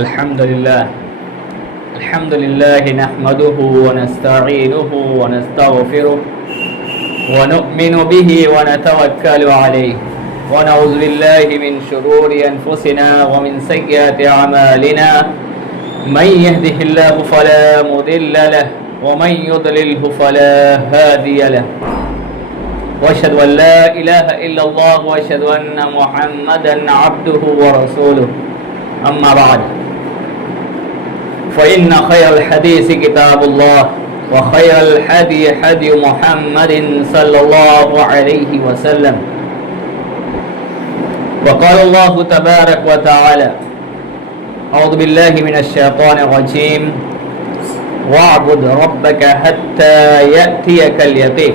الحمد لله نحمده ونستعينه ونستغفره ونؤمن به ونتوكل عليه ونعوذ بالله من شرور أنفسنا ومن سيئات أعمالنا من يهده الله فلا مضل له ومن يضلله فلا هادي له وأشهد أن لا إله إلا الله وأشهد أن محمدا عبده ورسوله أما بعد فإن خير الحديث كتاب الله وخير الهدي هدي محمد صلى الله عليه وسلم وقال الله تبارك وتعالى أعوذ بالله من الشيطان الرجيم واعبد ربك حتى يأتيك اليقين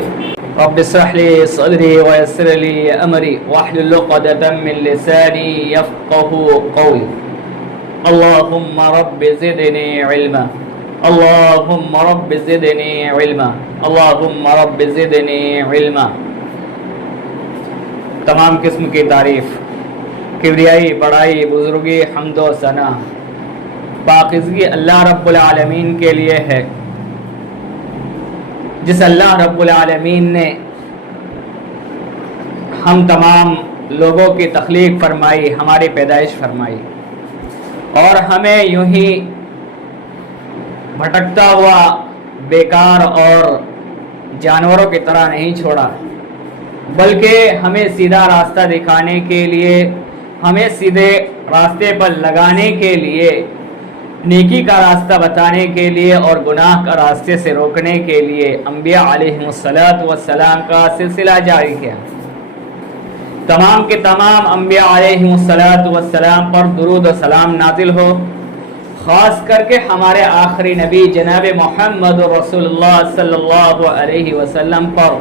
رب اشرح لي صدري ويسر لي أمري واحلل عقدة من لساني يفقهوا قولي اللهم رب زدني علما اللهم رب زدنی علما اللهم رب زدنی علما۔ تمام قسم کی تعریف، کبریائی، بڑائی، بزرگی، حمد و ثنا، پاکیزگی اللہ رب العالمین کے لیے ہے، جس اللہ رب العالمین نے ہم تمام لوگوں کی تخلیق فرمائی، ہماری پیدائش فرمائی اور ہمیں یوں ہی بھٹکتا ہوا بیکار اور جانوروں کی طرح نہیں چھوڑا، بلکہ ہمیں سیدھا راستہ دکھانے کے لیے، ہمیں سیدھے راستے پر لگانے کے لیے، نیکی کا راستہ بتانے کے لیے اور گناہ کا راستے سے روکنے کے لیے انبیاء علیہم السلام کا سلسلہ جاری کیا۔ تمام کے تمام انبیاء علیہم السلام پر درود و سلام نازل ہو، خاص کر کے ہمارے آخری نبی جناب محمد رسول اللہ صلی اللہ علیہ وسلم پر۔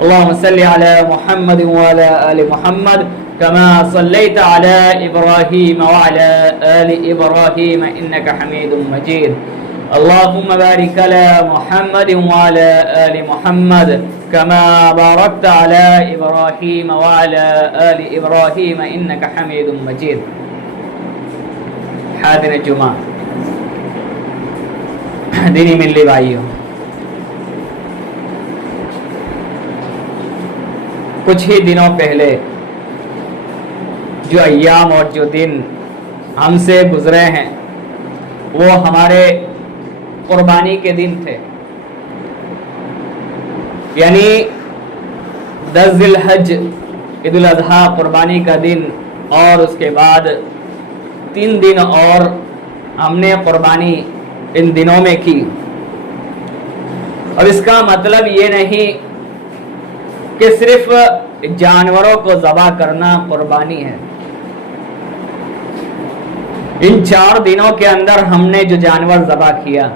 اللہم صلی علی محمد وعلی آل محمد کما صلیت علی ابراہیم وعلی آل ابراہیم انک حمید مجید۔ اللہم بارک علی محمد وعلی آل محمد کما بارکت علی ابراہیم وعلی آل ابراہیم انک حمید مجید۔ حاضر جمعہ، دینی ملی بھائیوں، کچھ ہی دنوں پہلے جو ایام اور جو دن ہم سے گزرے ہیں وہ ہمارے قربانی کے دن تھے، یعنی 10 ذی الحج عید الاضحیٰ قربانی کا دن، اور اس کے بعد 3 دن اور ہم نے قربانی ان دنوں میں کی۔ اور اس کا مطلب یہ نہیں کہ صرف جانوروں کو ذبح کرنا قربانی ہے۔ ان 4 دنوں کے اندر ہم نے جو جانور ذبح کیا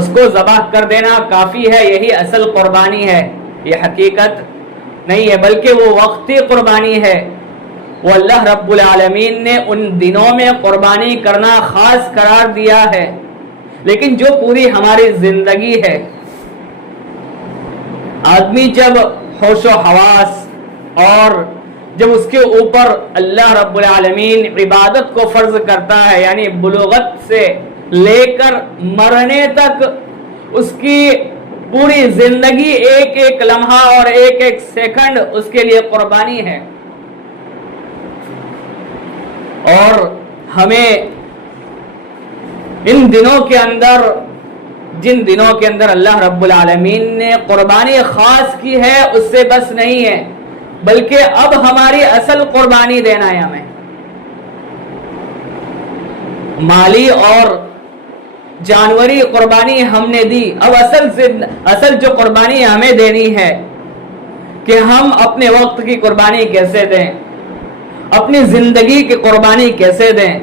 اس کو ذبح کر دینا کافی ہے، یہی اصل قربانی ہے، یہ حقیقت نہیں ہے، بلکہ وہ وقتی قربانی ہے۔ وہ اللہ رب العالمین نے ان دنوں میں قربانی کرنا خاص قرار دیا ہے، لیکن جو پوری ہماری زندگی ہے، آدمی جب ہوش و حواس اور جب اس کے اوپر اللہ رب العالمین عبادت کو فرض کرتا ہے، یعنی بلوغت سے لے کر مرنے تک اس کی پوری زندگی، ایک ایک لمحہ اور ایک ایک سیکنڈ اس کے لیے قربانی ہے۔ اور ہمیں ان دنوں کے اندر، جن دنوں کے اندر اللہ رب العالمین نے قربانی خاص کی ہے، اس سے بس نہیں ہے، بلکہ اب ہماری اصل قربانی دینا ہے ہمیں، مالی اور جانوری قربانی ہم نے دی، اب اصل جو قربانی ہمیں دینی ہے کہ ہم اپنے وقت کی قربانی کیسے دیں، اپنی زندگی کی قربانی کیسے دیں،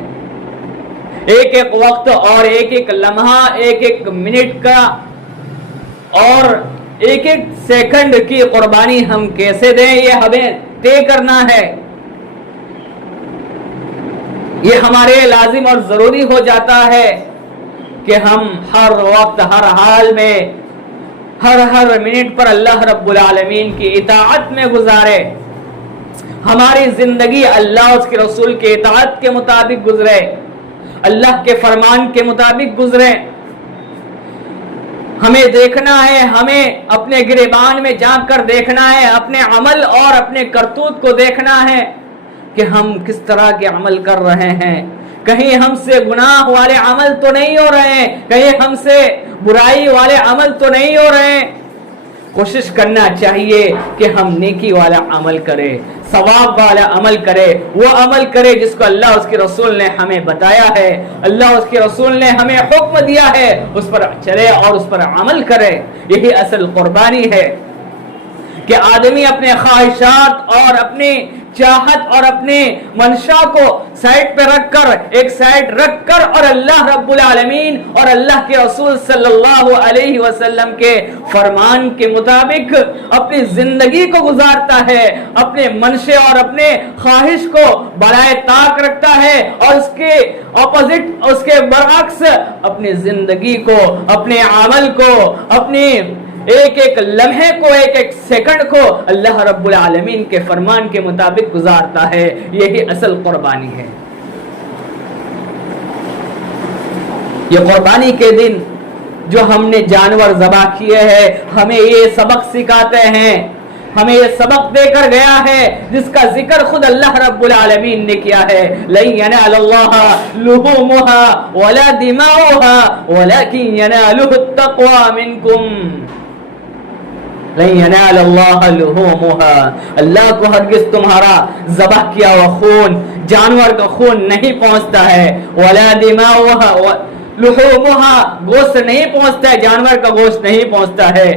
ایک ایک وقت اور ایک ایک لمحہ، ایک ایک منٹ کا اور ایک ایک سیکنڈ کی قربانی ہم کیسے دیں، یہ ہمیں طے کرنا ہے۔ یہ ہمارے لازم اور ضروری ہو جاتا ہے کہ ہم ہر وقت، ہر حال میں، ہر منٹ پر اللہ رب العالمین کی اطاعت میں گزارے، ہماری زندگی اللہ اس کے رسول کے اطاعت کے مطابق گزرے، اللہ کے فرمان کے مطابق گزریں۔ ہمیں دیکھنا ہے، ہمیں اپنے گریبان میں جھانک کر دیکھنا ہے، اپنے عمل اور اپنے کرتوت کو دیکھنا ہے کہ ہم کس طرح کے عمل کر رہے ہیں۔ کہیں ہم سے گناہ والے عمل تو نہیں ہو رہے ہیں، کہیں ہم سے برائی والے عمل تو نہیں ہو رہے ہیں۔ کوشش کرنا چاہیے کہ ہم نیکی والا عمل کریں، ثواب والا عمل کرے، وہ عمل کرے جس کو اللہ اس کے رسول نے ہمیں بتایا ہے، اللہ اس کے رسول نے ہمیں حکم دیا ہے، اس پر چلے اور اس پر عمل کرے۔ یہی اصل قربانی ہے کہ آدمی اپنے خواہشات اور اپنی چاہت اور اپنے منشا کو سائڈ پہ رکھ کر، ایک سائڈ رکھ کر، اور اللہ رب العالمین اور اللہ کے رسول صلی اللہ علیہ وسلم کے فرمان کے مطابق اپنی زندگی کو گزارتا ہے، اپنے منشے اور اپنے خواہش کو بالائے طاق رکھتا ہے، اور اس کے اپوزٹ، اس کے برعکس اپنی زندگی کو، اپنے عمل کو، اپنی ایک ایک لمحے کو، ایک ایک سیکنڈ کو اللہ رب العالمین کے فرمان کے مطابق گزارتا ہے۔ یہی اصل قربانی ہے۔ یہ قربانی کے دن جو ہم نے جانور ذبح کیے ہیں، ہمیں یہ سبق سکھاتے ہیں، ہمیں یہ سبق دے کر گیا ہے، جس کا ذکر خود اللہ رب العالمین نے کیا ہے۔ لَن يَنَالَ اللَّهَ لُحُومُهَا وَلَا دِمَاؤُهَا وَلَكِن يَنَالُهُ التَّقْوَى مِنكُمْ۔ لَن يَنَالَ اللَّهَ لُحُومُهَا، اللہ کو ہرگز تمہارا ذبح کیا ہوا خون، جانور کا خون نہیں پہنچتا ہے۔ وَلَا دِمَاؤُهَا، لحومها گوشت نہیں پہنچتا ہے، جانور کا گوشت نہیں پہنچتا ہے۔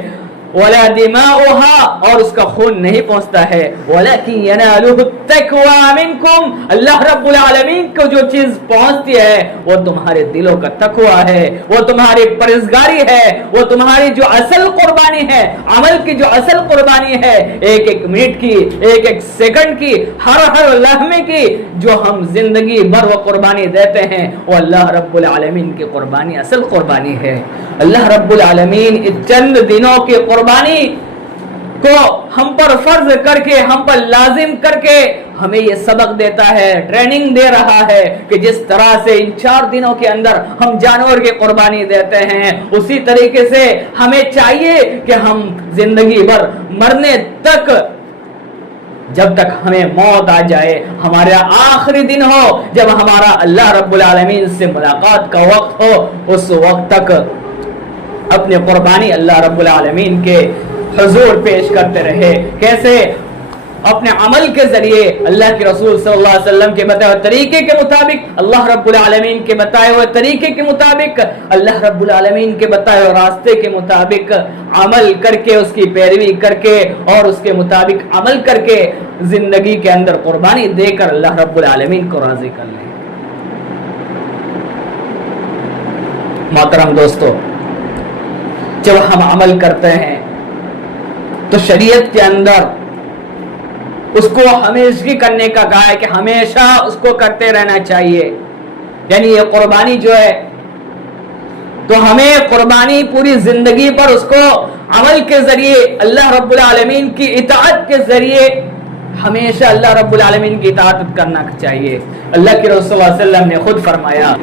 ولا دماؤها، اور اس کا خون نہیں پہنچتا ہے۔ ولكن يناله التقوى منكم، اللہ رب العالمین کو جو چیز پہنچتی ہے وہ تمہارے دلوں کا تقوی ہے، وہ تمہاری پرہیزگاری ہے، وہ تمہاری جو اصل قربانی ہے، عمل کی جو اصل قربانی ہے، ایک ایک منٹ کی، ایک ایک سیکنڈ کی، ہر لمحے کی جو ہم زندگی بھر وہ قربانی دیتے ہیں، وہ اللہ رب العالمین کی قربانی اصل قربانی ہے۔ اللہ رب العالمین اس چند دنوں کی قربانی کو ہم پر فرض کر کے، ہم پر لازم کر کے ہمیں یہ سبق دیتا ہے، ٹریننگ دے رہا ہے کہ جس طرح سے ان 4 دنوں کے اندر ہم جانور کی قربانی دیتے ہیں، اسی طریقے سے ہمیں چاہیے کہ ہم زندگی بھر مرنے تک، جب تک ہمیں موت آ جائے، ہمارا آخری دن ہو، جب ہمارا اللہ رب العالمین سے ملاقات کا وقت ہو، اس وقت تک اپنی قربانی اللہ رب العالمین کے حضور پیش کرتے رہے۔ کیسے؟ اپنے عمل کے ذریعے، اللہ کے رسول صلی اللہ علیہ وسلم کے بتائے ہوئے طریقے کے مطابق، اللہ رب العالمین کے بتائے ہوئے طریقے کے مطابق، اللہ رب العالمین کے بتائے ہوئے راستے کے مطابق عمل کر کے، اس کی پیروی کر کے اور اس کے مطابق عمل کر کے زندگی کے اندر قربانی دے کر اللہ رب العالمین کو راضی کر لیں۔ محترم دوستو، جب ہم عمل کرتے ہیں تو شریعت کے اندر اس کو ہمیشگی کرنے کا کہا ہے کہ ہمیشہ اس کو کرتے رہنا چاہیے۔ یعنی یہ قربانی جو ہے تو ہمیں قربانی پوری زندگی پر اس کو عمل کے ذریعے، اللہ رب العالمین کی اطاعت کے ذریعے ہمیشہ اللہ رب العالمین کی اطاعت کرنا چاہیے۔ اللہ کے رسول صلی اللہ علیہ وسلم نے خود فرمایا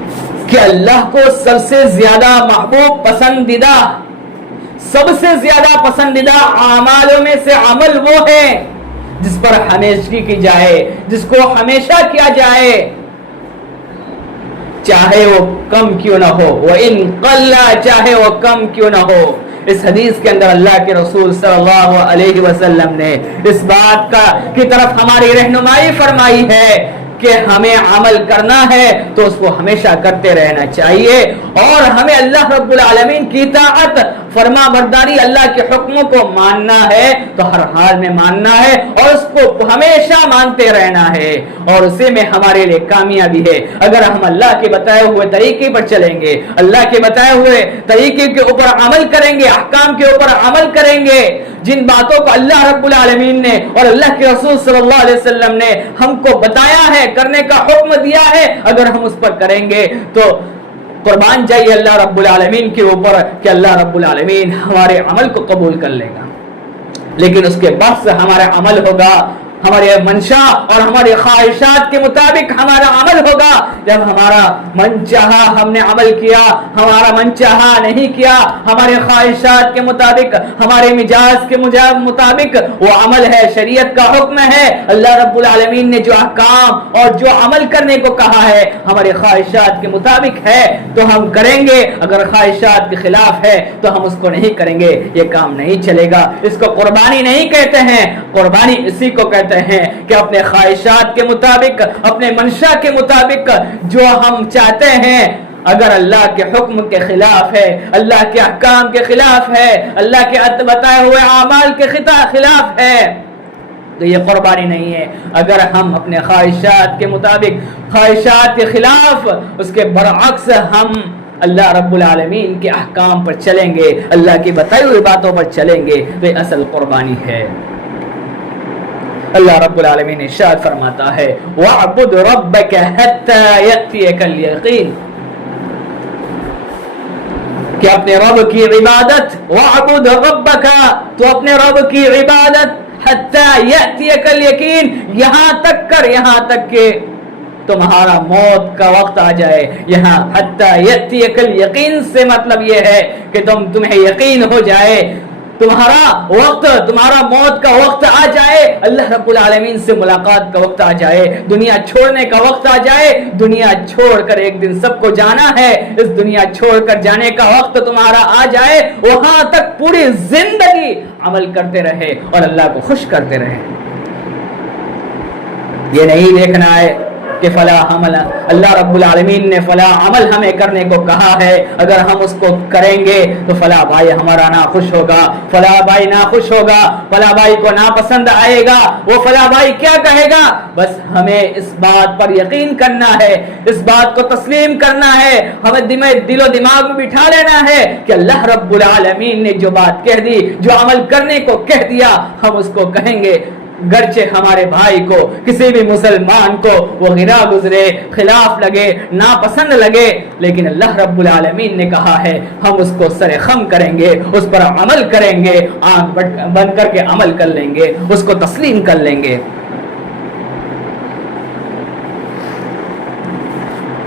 کہ اللہ کو سب سے زیادہ محبوب، پسندیدہ، سب سے زیادہ پسندیدہ اعمالوں میں سے عمل وہ ہے جس پر ہمیشگی کی جائے، جس کو ہمیشہ کیا جائے، چاہے وہ کم کیوں نہ ہو، وَإِن قَلَّ، چاہے وہ کم کیوں نہ ہو۔ اس حدیث کے اندر اللہ کے رسول صلی اللہ علیہ وسلم نے اس بات کی طرف ہماری رہنمائی فرمائی ہے کہ ہمیں عمل کرنا ہے تو اس کو ہمیشہ کرتے رہنا چاہیے، اور ہمیں اللہ رب العالمین کی اطاعت، فرما برداری، اللہ کے حکموں کو ماننا ہے تو ہر حال میں ماننا ہے، اور اس کو ہمیشہ مانتے رہنا ہے، اور اسی میں ہمارے لیے کامیابی ہے۔ اگر ہم اللہ کے بتائے ہوئے طریقے پر چلیں گے، اللہ کے بتائے ہوئے طریقے کے اوپر عمل کریں گے، احکام کے اوپر عمل کریں گے، جن باتوں کو اللہ رب العالمین نے اور اللہ کے رسول صلی اللہ علیہ وسلم نے ہم کو بتایا ہے، کرنے کا حکم دیا ہے، اگر ہم اس پر کریں گے تو قربان جائیے اللہ رب العالمین کے اوپر کہ اللہ رب العالمین ہمارے عمل کو قبول کر لے گا۔ لیکن اس کے بعد سے ہمارا عمل ہوگا ہمارے منشا اور ہماری خواہشات کے مطابق ہمارا عمل ہوگا. جب ہمارا من چاہا ہم نے عمل کیا, ہمارا من چاہا نہیں کیا, ہمارے خواہشات کے مطابق, ہمارے مزاج کے مطابق وہ عمل ہے, شریعت کا حکم ہے. اللہ رب العالمین نے جو احکام اور جو عمل کرنے کو کہا ہے ہمارے خواہشات کے مطابق ہے تو ہم کریں گے, اگر خواہشات کے خلاف ہے تو ہم اس کو نہیں کریں گے. یہ کام نہیں چلے گا. اس کو قربانی نہیں کہتے ہیں. قربانی اسی کو کہتے ہیں کہ اپنے خواہشات کے مطابق, اپنے منشا کے مطابق جو ہم چاہتے ہیں اگر اللہ کے حکم کے خلاف ہے, اللہ کے احکام کے خلاف ہے, اللہ کے بتائے ہوئے اعمال کے خلاف ہے تو یہ قربانی نہیں ہے. اگر ہم اپنے خواہشات کے مطابق, خواہشات کے خلاف, اس کے برعکس ہم اللہ رب العالمین کے احکام پر چلیں گے, اللہ کی بتائی ہوئی باتوں پر چلیں گے تو یہ اصل قربانی ہے. اللہ رب العالمین ارشاد فرماتا ہے وَاعْبُدْ رَبَّكَ حَتَّى يَأْتِيَكَ الْيَقِينُ, کہ اپنے رب کی عبادت, وَاعْبُدْ رَبَّكَ, تو اپنے رب کی عبادت, حَتَّى يَأْتِيَكَ الْيَقِينُ, یہاں تک کہ تمہارا موت کا وقت آ جائے. یہاں حَتَّى يَأْتِيَكَ الْيَقِينُ سے مطلب یہ ہے کہ تمہیں یقین ہو جائے, تمہارا موت کا وقت آ جائے, اللہ رب العالمین سے ملاقات کا وقت آ جائے, دنیا چھوڑنے کا وقت آ جائے. دنیا چھوڑ کر ایک دن سب کو جانا ہے, اس دنیا چھوڑ کر جانے کا وقت تمہارا آ جائے, وہاں تک پوری زندگی عمل کرتے رہے اور اللہ کو خوش کرتے رہے. یہ نہیں دیکھنا ہے کہ فلاں عمل, اللہ رب العالمین نے فلاں عمل ہمیں کرنے کو کہا ہے, اگر ہم اس کو کریں گے تو فلاں بھائی ہمارا ناخوش ہوگا, فلاں بھائی ناخوش ہوگا, فلاں بھائی کو ناپسند آئے گا, وہ فلاں بھائی کیا کہے گا. بس ہمیں اس بات پر یقین کرنا ہے, اس بات کو تسلیم کرنا ہے, ہمیں دل و دماغ میں بٹھا لینا ہے کہ اللہ رب العالمین نے جو بات کہہ دی, جو عمل کرنے کو کہہ دیا, ہم اس کو کہیں گے. گرچہ ہمارے بھائی کو, کسی بھی مسلمان کو وہ غنا گزرے, خلاف لگے, ناپسند لگے, لیکن اللہ رب العالمین نے کہا ہے ہم اس کو سر خم کریں گے, اس پر عمل کریں گے, آنکھ بند کر کے عمل کر لیں گے, اس کو تسلیم کر لیں گے.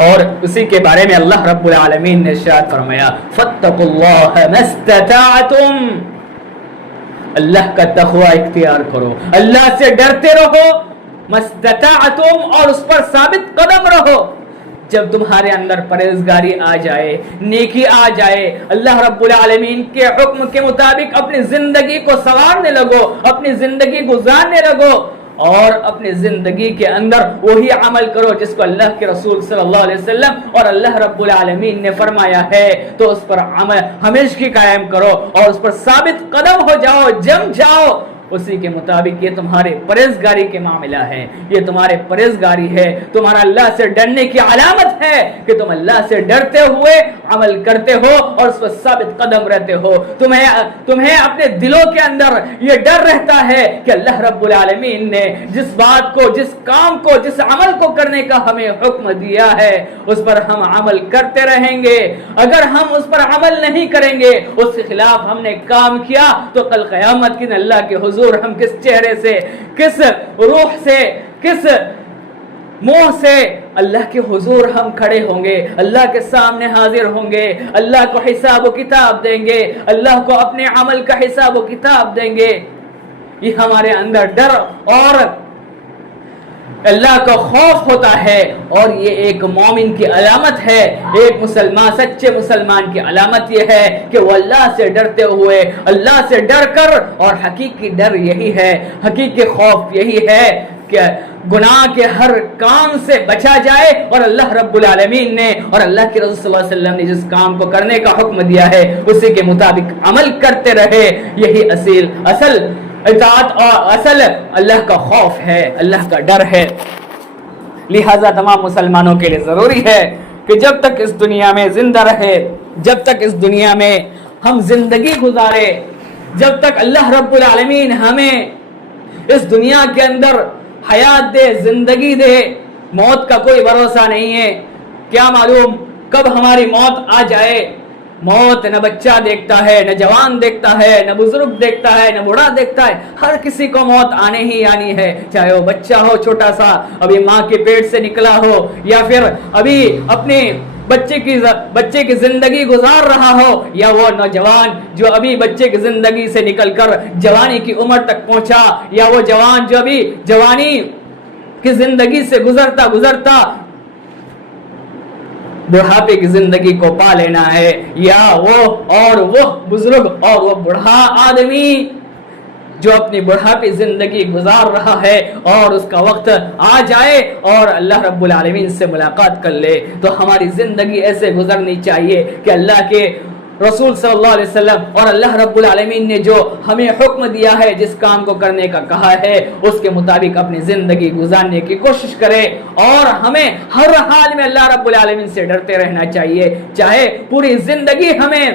اور اسی کے بارے میں اللہ رب العالمین نے ارشاد فرمایا فاتقوا اللہ ما استطعتم, اللہ کا تقوی اختیار کرو, اللہ سے ڈرتے رہو, مستطعتم, اور اس پر ثابت قدم رہو. جب تمہارے اندر پرہیزگاری آ جائے, نیکی آ جائے, اللہ رب العالمین کے حکم کے مطابق اپنی زندگی کو سنوارنے لگو, اپنی زندگی گزارنے لگو, اور اپنی زندگی کے اندر وہی عمل کرو جس کو اللہ کے رسول صلی اللہ علیہ وسلم اور اللہ رب العالمین نے فرمایا ہے, تو اس پر عمل ہمیشہ قائم کرو اور اس پر ثابت قدم ہو جاؤ, جم جاؤ. اسی کے مطابق یہ تمہارے پرہیزگاری کے معاملہ ہے, یہ تمہارے پرہیزگاری ہے, تمہارا اللہ سے ڈرنے کی علامت ہے کہ تم اللہ سے ڈرتے ہوئے عمل کرتے ہو اور اس پر ثابت قدم رہتے ہو. تمہیں اپنے دلوں کے اندر یہ ڈر رہتا ہے کہ اللہ رب العالمین نے جس بات کو, جس کام کو, جس عمل کو کرنے کا ہمیں حکم دیا ہے اس پر ہم عمل کرتے رہیں گے. اگر ہم اس پر عمل نہیں کریں گے, اس کے خلاف ہم نے کام کیا, تو کل قیامت کے دن اللہ کے حضور ہم کس چہرے سے, کس روح سے, کس منہ سے اللہ کے حضور ہم کھڑے ہوں گے, اللہ کے سامنے حاضر ہوں گے, اللہ کو حساب و کتاب دیں گے, اللہ کو اپنے عمل کا حساب و کتاب دیں گے. یہ ہمارے اندر ڈر اور اللہ کا خوف ہوتا ہے, اور یہ ایک مومن کی علامت ہے, ایک مسلمان, سچے مسلمان کی علامت یہ ہے کہ وہ اللہ سے ڈرتے ہوئے, اللہ سے ڈر کر, اور حقیقی ڈر یہی ہے, حقیقی خوف یہی ہے کہ گناہ کے ہر کام سے بچا جائے, اور اللہ رب العالمین نے اور اللہ کے رسول صلی اللہ علیہ وسلم نے جس کام کو کرنے کا حکم دیا ہے اسی کے مطابق عمل کرتے رہے. یہی اصل اطاعت اور اصل اللہ کا خوف ہے, اللہ کا ڈر ہے. لہذا تمام مسلمانوں کے لیے ضروری ہے کہ جب تک اس دنیا میں زندہ رہے, جب تک اس دنیا میں ہم زندگی گزارے, جب تک اللہ رب العالمین ہمیں اس دنیا کے اندر حیات دے, زندگی دے, موت کا کوئی بھروسہ نہیں ہے, کیا معلوم کب ہماری موت آ جائے. موت نہ بچہ دیکھتا ہے، نہ جوان دیکھتا ہے، نہ بزرگ دیکھتا ہے، نہ بوڑھا دیکھتا ہے، ہر کسی کو موت آنے ہی آنی ہے، چاہے وہ بچہ ہو چھوٹا سا ابھی ماں کے پیٹ سے نکلا ہو، یا پھر ابھی اپنے بچے کی زندگی گزار رہا ہو، یا وہ نوجوان جو ابھی بچے کی زندگی سے نکل کر جوانی کی عمر تک پہنچا، یا وہ جوان جو ابھی جوانی کی زندگی سے گزرتا بڑھاپے کی زندگی کو پا لینا ہے، یا وہ بزرگ اور وہ بڑھا آدمی جو اپنی بڑھاپی زندگی گزار رہا ہے اور اس کا وقت آ جائے اور اللہ رب العالمین سے ملاقات کر لے، تو ہماری زندگی ایسے گزرنی چاہیے کہ اللہ کے رسول صلی اللہ علیہ وسلم اور اللہ رب العالمین نے جو ہمیں حکم دیا ہے، جس کام کو کرنے کا کہا ہے، اس کے مطابق اپنی زندگی گزارنے کی کوشش کرے، اور ہمیں ہر حال میں اللہ رب العالمین سے ڈرتے رہنا چاہیے، چاہے پوری زندگی ہمیں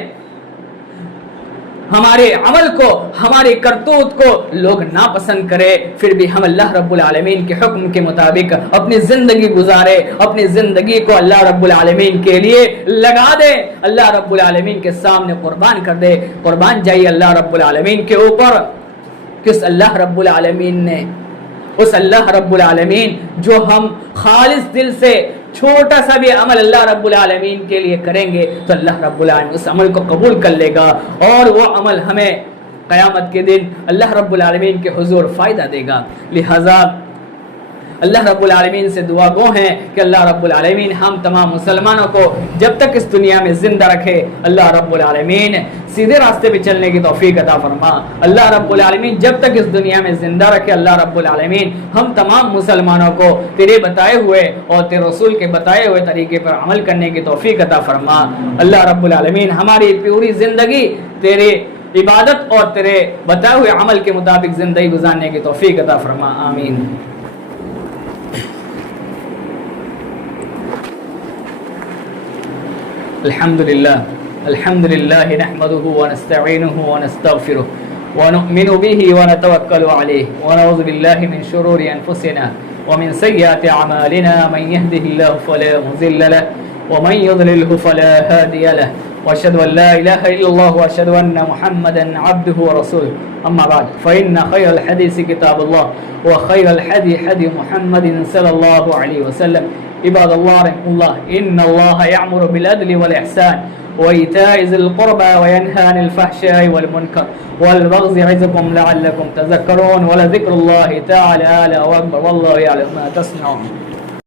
ہمارے عمل کو، ہماری کرتوت کو لوگ ناپسند کرے، پھر بھی ہم اللہ رب العالمین کے حکم کے مطابق اپنی زندگی گزارے، اپنی زندگی کو اللہ رب العالمین کے لیے لگا دے، اللہ رب العالمین کے سامنے قربان کر دے، قربان جائیے اللہ رب العالمین کے اوپر، کس اللہ رب العالمین نے، اس اللہ رب العالمین جو ہم خالص دل سے چھوٹا سا بھی عمل اللہ رب العالمین کے لیے کریں گے تو اللہ رب العالمین اس عمل کو قبول کر لے گا، اور وہ عمل ہمیں قیامت کے دن اللہ رب العالمین کے حضور فائدہ دے گا۔ لہذا اللہ رب العالمین سے دعا گو ہیں کہ اللہ رب العالمین ہم تمام مسلمانوں کو جب تک اس دنیا میں زندہ رکھے، اللہ رب العالمین سیدھے راستے پہ چلنے کی توفیق عطا فرما۔ اللہ رب العالمین جب تک اس دنیا میں زندہ رکھے، اللہ رب العالمین ہم تمام مسلمانوں کو تیرے بتائے ہوئے اور تیرے رسول کے بتائے ہوئے طریقے پر عمل کرنے کی توفیق عطا فرما۔ اللہ رب العالمین ہماری پوری زندگی تیرے عبادت اور تیرے بتائے ہوئے عمل کے مطابق زندگی گزارنے کی توفیق عطا فرما، آمین۔ الحمد لله نحمده ونستعينه ونستغفره ونؤمن به ونتوكل عليه ونعوذ بالله من شرور أنفسنا ومن سيئات أعمالنا، من يهده الله فلا مضل له ومن يضلله فلا هادي له، وأشهد أن لا إله إلا الله وأشهد أن محمدا عبده ورسوله، أما بعد فإن خير الحديث كتاب الله وخير الحدي حدي محمد صلى الله عليه وسلم۔ عباد الله رحمه الله، إن الله يأمر بالعدل والإحسان وإيتاء ذي القربى وينهى عن الفحشاء والمنكر والبغي يعظكم لعلكم تذكرون، ولذكر الله تعالى أعلى وأكبر، والله يعلم ما تصنعون۔